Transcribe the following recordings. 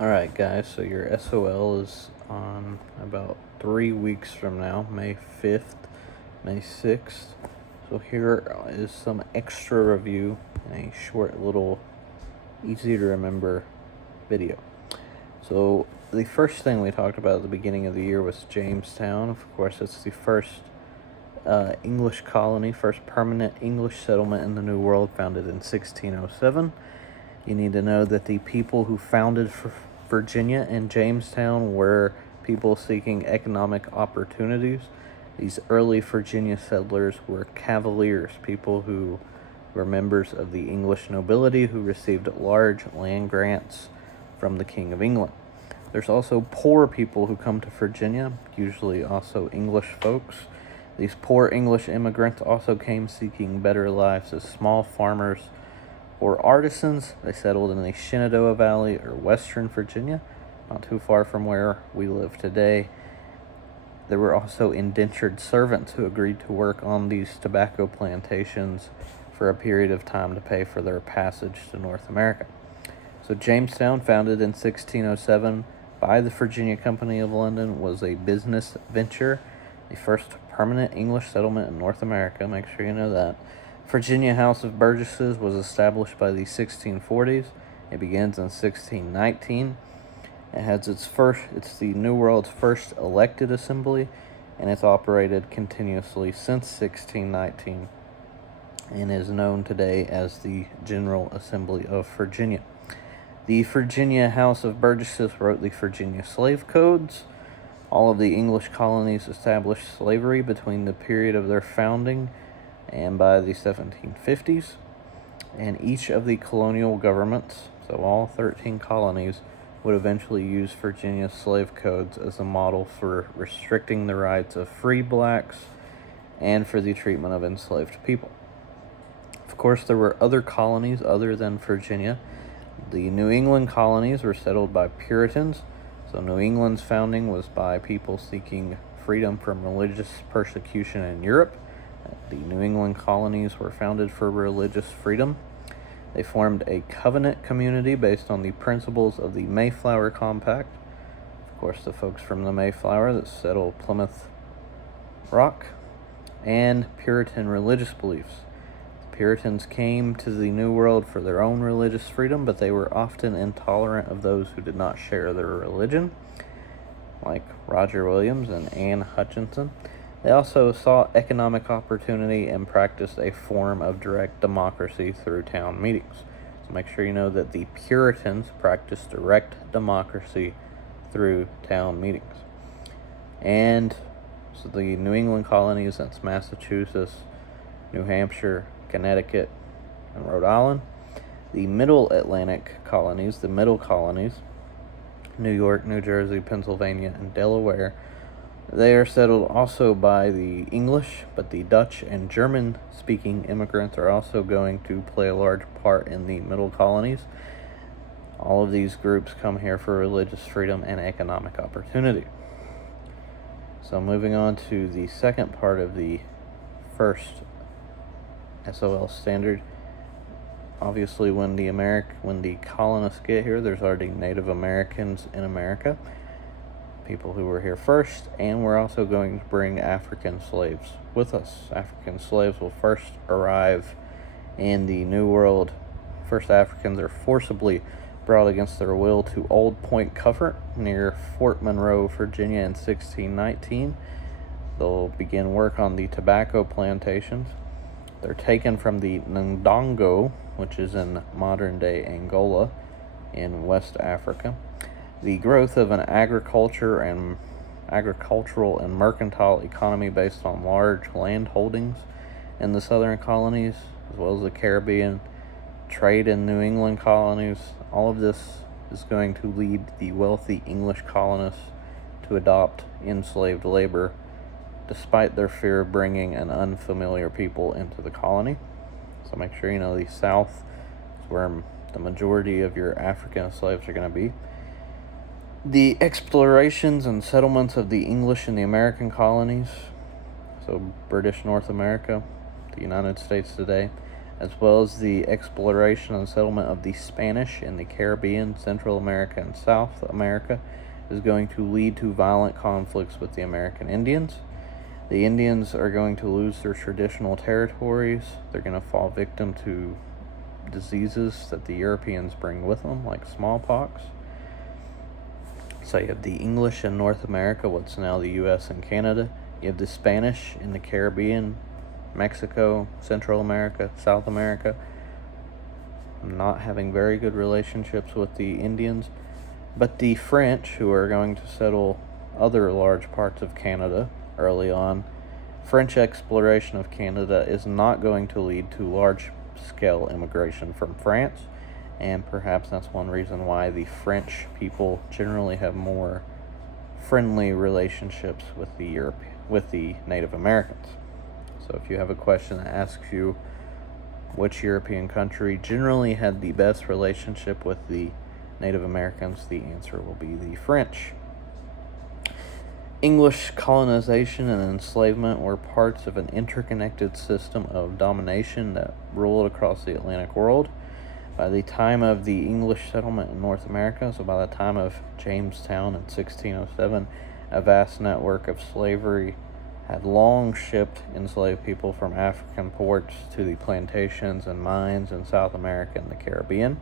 Alright, guys, so your SOL is on about 3 weeks from now, May 5th, May 6th. So here is some extra review in a short little easy to remember video. So the first thing we talked about at the beginning of the year was Jamestown. Of course, it's the first English colony, first permanent English settlement in the New World, founded in 1607. You need to know that the people who founded Virginia and Jamestown were people seeking economic opportunities. These early Virginia settlers were Cavaliers, people who were members of the English nobility who received large land grants from the King of England. There's also poor people who come to Virginia, usually also English folks. These poor English immigrants also came seeking better lives as small farmers or artisans. They settled in the Shenandoah Valley or Western Virginia, not too far from where we live today. There were also indentured servants who agreed to work on these tobacco plantations for a period of time to pay for their passage to North America. So Jamestown, founded in 1607 by the Virginia Company of London, was a business venture, the first permanent English settlement in North America. Make sure you know that. Virginia House of Burgesses was established by the 1640s. It begins in 1619. It has it's the New World's first elected assembly, and it's operated continuously since 1619 and is known today as the General Assembly of Virginia. The Virginia House of Burgesses wrote the Virginia Slave Codes. All of the English colonies established slavery between the period of their founding and by the 1750s. And each of the colonial governments, so all 13 colonies, would eventually use Virginia's slave codes as a model for restricting the rights of free blacks and for the treatment of enslaved people. Of course, there were other colonies other than Virginia. The New England colonies were settled by Puritans. So New England's founding was by people seeking freedom from religious persecution in Europe. The New England colonies were founded for religious freedom. They formed a covenant community based on the principles of the Mayflower Compact. Of course, the folks from the Mayflower that settled Plymouth Rock, and Puritan religious beliefs. The Puritans came to the New World for their own religious freedom, but they were often intolerant of those who did not share their religion, like Roger Williams and Anne Hutchinson. They also saw economic opportunity and practiced a form of direct democracy through town meetings. So make sure you know that the Puritans practiced direct democracy through town meetings. And so the New England colonies, that's Massachusetts, New Hampshire, Connecticut, and Rhode Island. The Middle Atlantic colonies, the Middle colonies, New York, New Jersey, Pennsylvania, and Delaware, they are settled also by the English, but the Dutch and German-speaking immigrants are also going to play a large part in the middle colonies. All of these groups come here for religious freedom and economic opportunity. So moving on to the second part of the first SOL standard. Obviously, when the colonists get here, there's already Native Americans in America, people who were here first, and we're also going to bring African slaves with us. African slaves will first arrive in the New World. First Africans are forcibly brought against their will to Old Point Comfort near Fort Monroe, Virginia in 1619. They'll begin work on the tobacco plantations. They're taken from the Ndongo, which is in modern-day Angola in West Africa. The growth of an agricultural and mercantile economy based on large land holdings in the southern colonies, as well as the Caribbean, trade in New England colonies, all of this is going to lead the wealthy English colonists to adopt enslaved labor, despite their fear of bringing an unfamiliar people into the colony. So make sure you know the South is where the majority of your African slaves are going to be. The explorations and settlements of the English in the American colonies, so British North America, the United States today, as well as the exploration and settlement of the Spanish in the Caribbean, Central America, and South America, is going to lead to violent conflicts with the American Indians. The Indians are going to lose their traditional territories. They're going to fall victim to diseases that the Europeans bring with them, like smallpox. So you have the English in North America, what's now the U.S. and Canada. You have the Spanish in the Caribbean, Mexico, Central America, South America, not having very good relationships with the Indians. But the French, who are going to settle other large parts of Canada early on, French exploration of Canada is not going to lead to large-scale immigration from France, and perhaps that's one reason why the French people generally have more friendly relationships with the Native Americans. So if you have a question that asks you which European country generally had the best relationship with the Native Americans, the answer will be the French. English colonization and enslavement were parts of an interconnected system of domination that ruled across the Atlantic world. By the time of the English settlement in North America, so by the time of Jamestown in 1607, a vast network of slavery had long shipped enslaved people from African ports to the plantations and mines in South America and the Caribbean.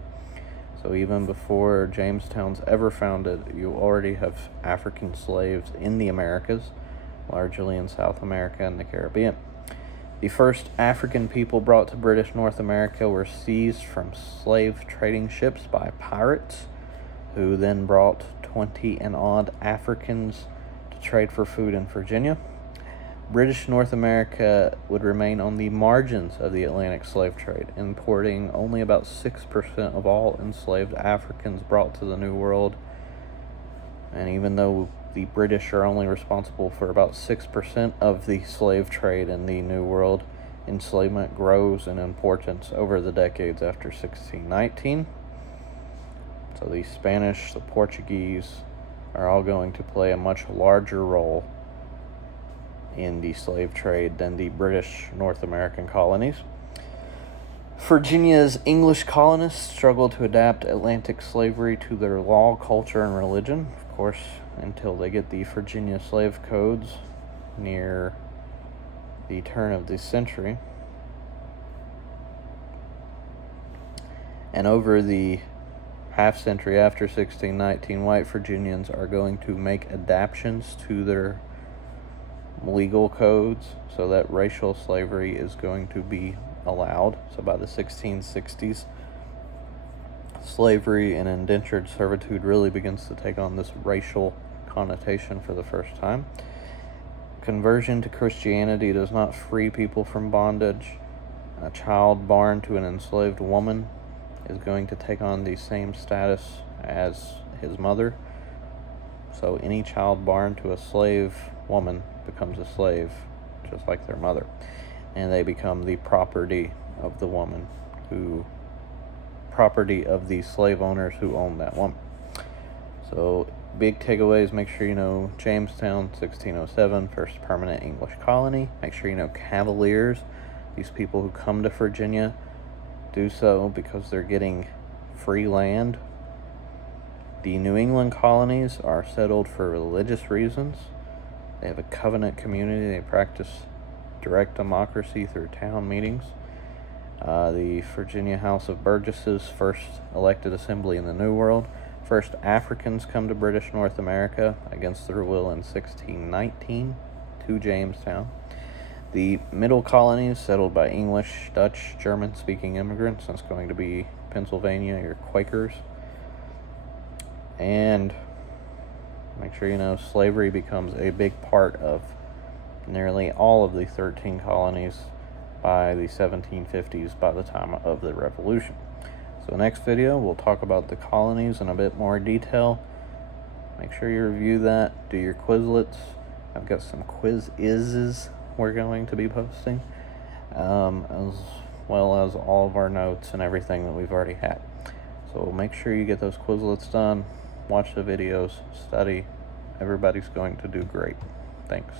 So even before Jamestown's ever founded, you already have African slaves in the Americas, largely in South America and the Caribbean. The first African people brought to British North America were seized from slave trading ships by pirates, who then brought 20 and odd Africans to trade for food in Virginia. British North America would remain on the margins of the Atlantic slave trade, importing only about 6% of all enslaved Africans brought to the New World. And even though the British are only responsible for about 6% of the slave trade in the New World, enslavement grows in importance over the decades after 1619. So the Spanish, the Portuguese are all going to play a much larger role in the slave trade than the British North American colonies. Virginia's English colonists struggled to adapt Atlantic slavery to their law, culture, and religion, of course, until they get the Virginia slave codes near the turn of the century. And over the half century after 1619, white Virginians are going to make adaptations to their legal codes so that racial slavery is going to be allowed. So by the 1660s, slavery and indentured servitude really begins to take on this racial connotation for the first time. Conversion to Christianity does not free people from bondage. A child born to an enslaved woman is going to take on the same status as his mother. So any child born to a slave woman becomes a slave, just like their mother, and they become the property of the woman, property of the slave owners who own that woman. So big takeaways: make sure you know Jamestown, 1607, first permanent English colony. Make sure you know Cavaliers. These people who come to Virginia do so because they're getting free land. The New England colonies are settled for religious reasons. They have a covenant community. They practice direct democracy through town meetings. The Virginia House of Burgesses, first elected assembly in the New World. First Africans come to British North America against their will in 1619 to Jamestown. The middle colonies, settled by English, Dutch, German-speaking immigrants. That's going to be Pennsylvania, your Quakers. And make sure you know slavery becomes a big part of nearly all of the 13 colonies by the 1750s, by the time of the Revolution. So next video, we'll talk about the colonies in a bit more detail. Make sure you review that, do your Quizlets. I've got some quizzes we're going to be posting, as well as all of our notes and everything that we've already had. So make sure you get those Quizlets done. Watch the videos, study. Everybody's going to do great. Thanks.